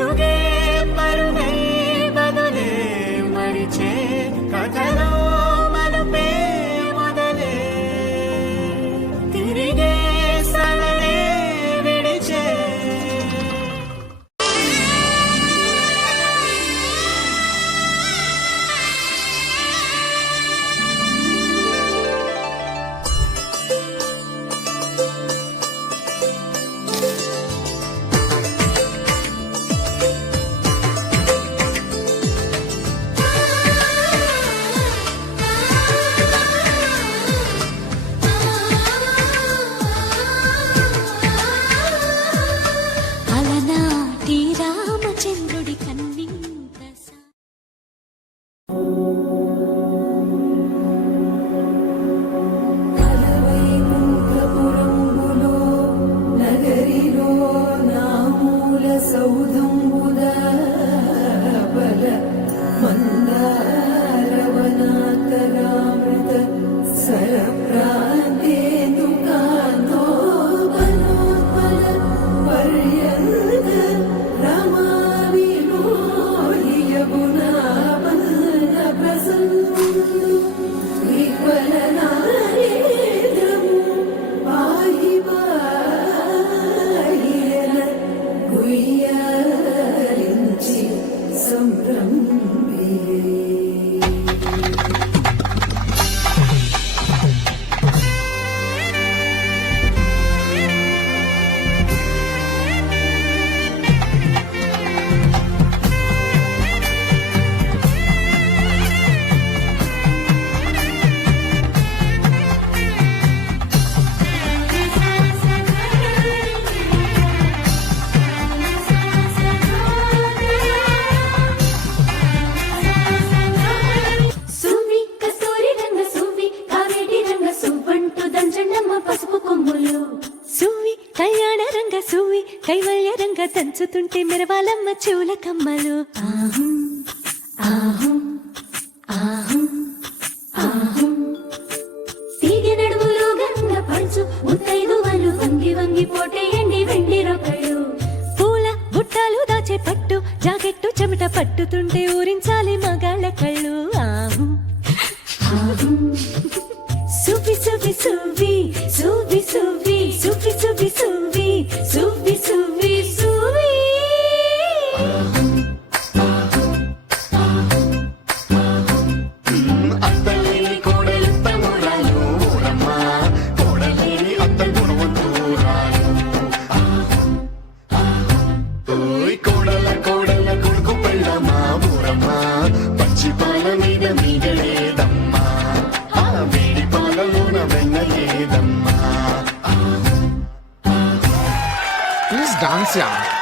అడుగే పరుగే బదులే మరిచే కథలో మలుపే మొదలే తిరిగే సలనే విడిచే అలనాటి రామచంద్రుడి కన్నింత కలవైకుంఠపురంబులో నగరిలో నామూల సౌధంబుల బల మందారవనాకరామృత సరప్రాంతేందుకాంతో బలోత్పల పర్యంత రమావిలోహియగుణాపన్న ప్రసన్ను విహ్వలనారేంద్రము పాహి పాహియన గుయ్యారించి సంభ్రమే సువ్వి కస్తూరి రంగ సువ్వి కావేటి రంగ సువ్వంటూ దంచండమ్మ పసుపు కొమ్ములు సువ్వి కళ్యాణ రంగ సువ్వి కైవల్య రంగ దంచుతుంటే మెరవాలమ్మ చెవుల కమ్మలు ఆహం ఆహం ఆహం ఆహం తీగె నడుములో గంగ పంచు ముత్తైదువలు వంగి వంగి పోటేయండి వెండి రొకళ్ళు పూల బుట్టాలు దాచే పట్టు జాకెట్టు చెమట పట్టుతుంటే ఊరించాలి మగాళ్ళ కళ్ళు ఆహం ఆహం సువ్వి సువ్వి సువ్వి సువ్వి సువ్వి సువ్వి సువ్వి సువ్వి సువ్వి సువ్వి సువ్వి అత్తలేని కోడలింత మురాలు ఊరమ్మ కోడలేని అత్త గుణవంతురాలు ఓయ్ కోడల కోడల కొడుకు పెళ్ళమ్మా ఊరమ్మ పచ్చి పాల మీద మీగలేదమ్మా ఆ వేడి పాలలోన వెన్నలేదమ్మా Please dance, yeah.